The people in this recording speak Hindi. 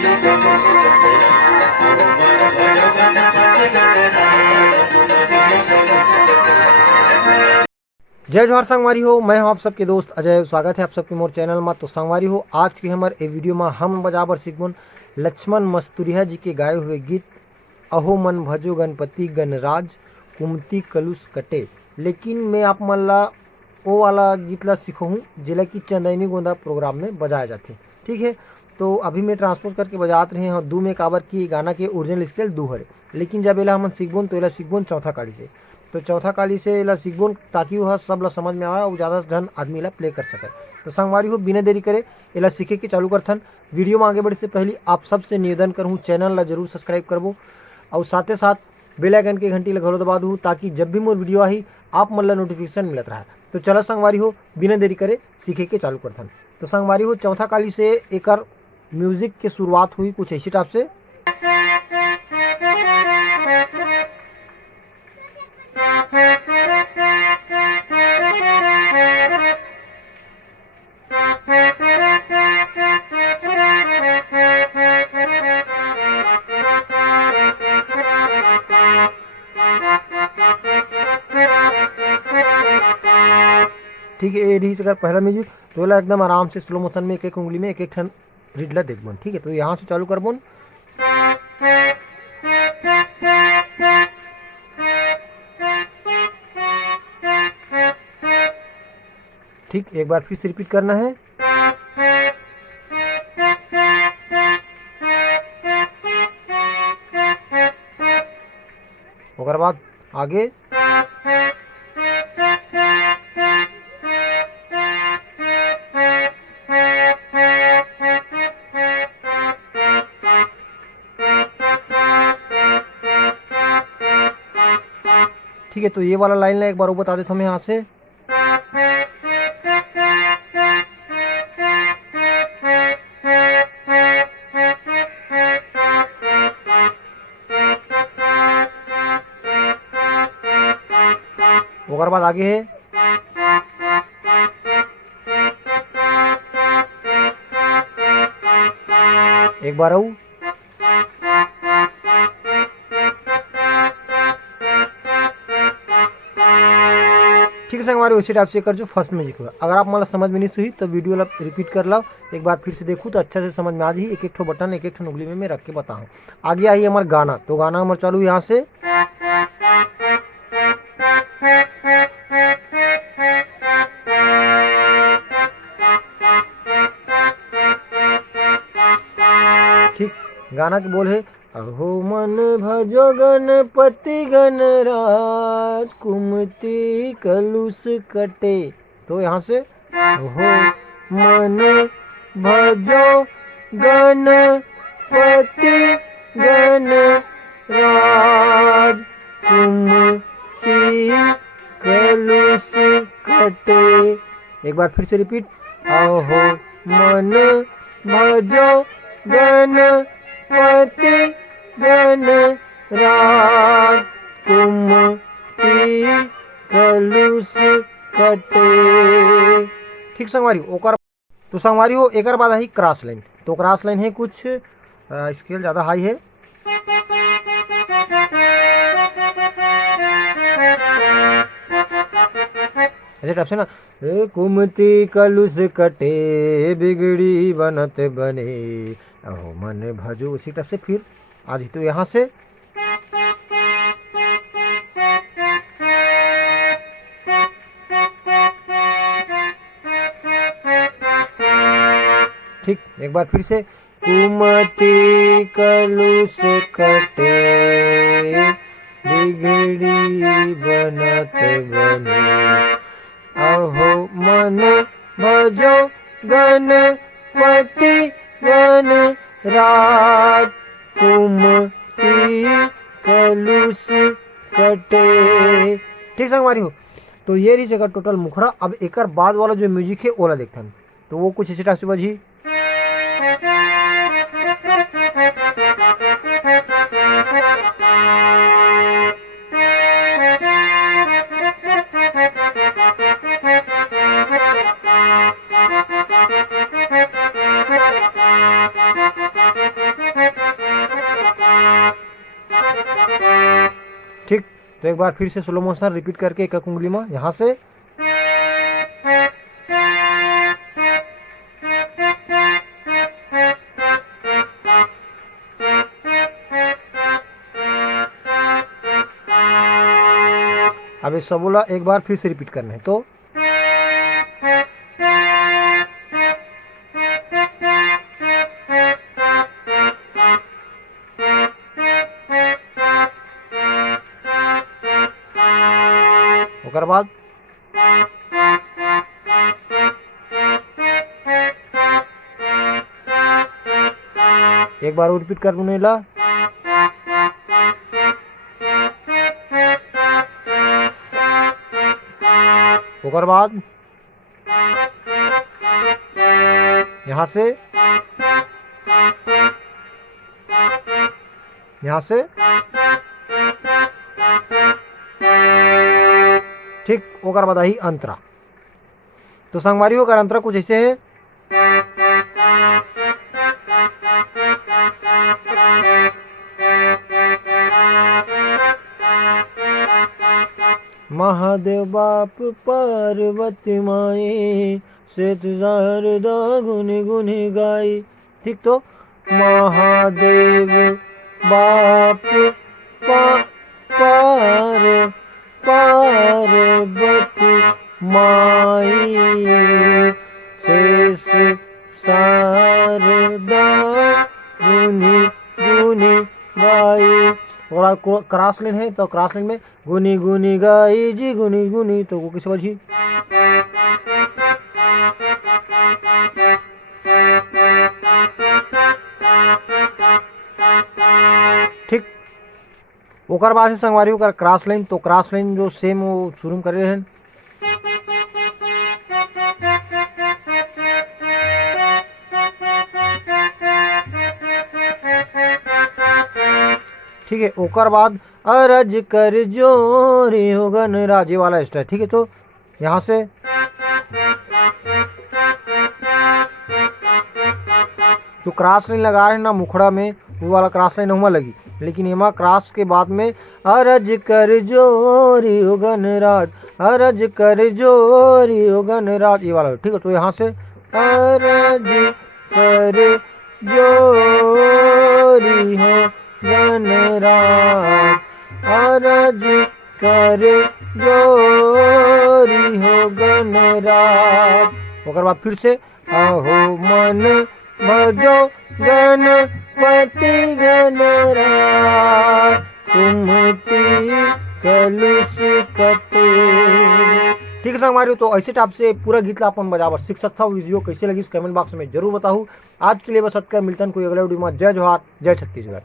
जय जोहार संगवारी हो, मैं हूं आप सबके दोस्त अजय। स्वागत है आप सबके मोर चैनल में। तो संगवारी हो, आज के हमारे वीडियो में हम बजाबर सीखबन लक्ष्मण मस्तुरिया जी के गाए हुए गीत अहो मन भजो गणपति गणराज कुमति कलुष कटे। लेकिन मैं आप मन ला वो वाला गीत ला सीखूँ जिला कि चंदैनी गोंदा प्रोग्राम में बजाया जाते। ठीक है, तो अभी मैं ट्रांसपोर्ट करके बजात रहे हैं दू में काबर की गाना के ओरिजिनल स्केल दू हरे। लेकिन जब एला हम सीखबन तो एला सीखबन चौथा काली से। तो चौथा काली से एला सीखबन ताकि वह सब ला समझ में आए और ज़्यादा जन आदमी ला प्ले कर सके। तो संगवारी हो, बिना देरी करे एला सीखे के चालू करथन। वीडियो में आगे बढ़े से पहले आप सबसे निवेदन करूँ चैनल ला जरूर सब्सक्राइब करबो और साथ साथ बेल आइकन के घंटी ला घलो दबा दूँ ताकि जब भी मोर वीडियो आई आप मन ला नोटिफिकेशन मिलत रहा। तो चलो संगवारी हो, बिना देरी करे सीखे के चालू करथन। तो संगवारी हो, चौथा काली से एकर म्यूजिक के शुरुआत हुई कुछ ऐसी टाइप से। ठीक है, ये रही अगर पहला म्यूजिक तो एला एकदम आराम से स्लो मोशन में एक एक उंगली में एक एक ठन रीडला देखबन। ठीक है, तो यहाँ से चालू करबन। ठीक, एक बार फिर से रिपीट करना है। उसके बाद आगे ठीक है, तो ये वाला लाइन एक बार वो बता देता हूँ मैं यहाँ से। उसके बाद आगे है एक बार आऊ। ठीक है, हमारे उसी टाइप से कर जो फर्स्ट म्यूजिक हुआ। अगर आप मतलब समझ में नहीं हुई तो वीडियो ला रिपीट कर लो, एक बार फिर से देखूँ तो अच्छा से समझ में आ जाए। एक एक ठो बटन एक एक ठो उंगली में मैं रख के बताऊँ। आगे आई हमारा गाना, तो गाना हमारा चालू यहाँ से। ठीक, गाना के बोल है अहो मन भजो गणपति गणराज कुमति कलुष कटे। तो यहाँ से अहो मन भजो गणपति गणराज कुमति कलुष कटे। एक बार फिर से रिपीट, अहो मन भजो गणपति गणराज कुमति कलुष कटे। ठीक संगवारी ओकर तो संगवारी हो, एक बाद आई क्रॉस लाइन। तो क्रॉस लाइन है कुछ स्केल ज़्यादा हाई है। ऐसे टाइप से ना, कुमति कलुष कटे बिगड़ी बनत बने अहो मन भजो, उसी टाइप से फिर आज। तो यहाँ से ठीक, एक बार फिर से कुमति कलुष कटे बिगड़ी बनत बने अहो मन भजो गणपति गणराज कुमति कलुष कटे। ठीक संगवारी हो, तो ये रही जगह टोटल मुखड़ा। अब एक बाद वाला जो म्यूजिक है ओला देखते हैं, तो वो कुछ इसी टाइप से बजी। तो एक बार फिर से स्लो मोशन रिपीट करके एक उंगली में यहाँ से अब ये सब बोला एक बार फिर से रिपीट करना है। तो ओकर बाद एक बार रिपीट कर दूने ला। ओकर बाद यहाँ से ठीक। ओकर बाद ही अंतरा। तो संगवारी होकर अंतरा कुछ ऐसे है। महादेव बाप पार्वती माई से शारदा गुनि गुनि गाई। ठीक। तो महादेव बाप पार्वती माई शेष शारदा गुनि गुनि गाई। और क्रॉस लाइन है तो क्रॉस लाइन में गुनी गुनी गाई जी गुनी गुनी, तो वो किस बजी। ठीक। ओकर बाद से संगवारी होकर क्रॉस लाइन। तो क्रॉस लाइन जो सेम वो शुरू कर रहे हैं। ठीक है। ओकर बाद अरज कर जोरी हो गणराज वाला स्टाइल। ठीक है। तो यहाँ से जो क्रॉस लाइन लगा रहे हैं ना मुखड़ा में, वो वाला क्रॉस लाइन हुआ लगी, लेकिन यहाँ क्रॉस के बाद में अरज कर जोरी हो गणराज, अरज कर जोरी हो गणराज, ये वाला। ठीक है। तो यहाँ से अरज कर जोरी हो गणराज, अरज कर जोरी हो गणराज। ओकर बाद फिर से अहो मन भजो गणपति गणराज, कुमति कलुष कटे। ठीक है संगवारी, तो ऐसे टाइप से पूरा गीत ला अपन बजावर सीख सकता हूँ। वीडियो कैसे लगी कमेंट बॉक्स में जरूर बताऊँ। आज के लिए बस अतका मिलता है कोई अगला वीडियो में। जय जोहार, जय छत्तीसगढ़।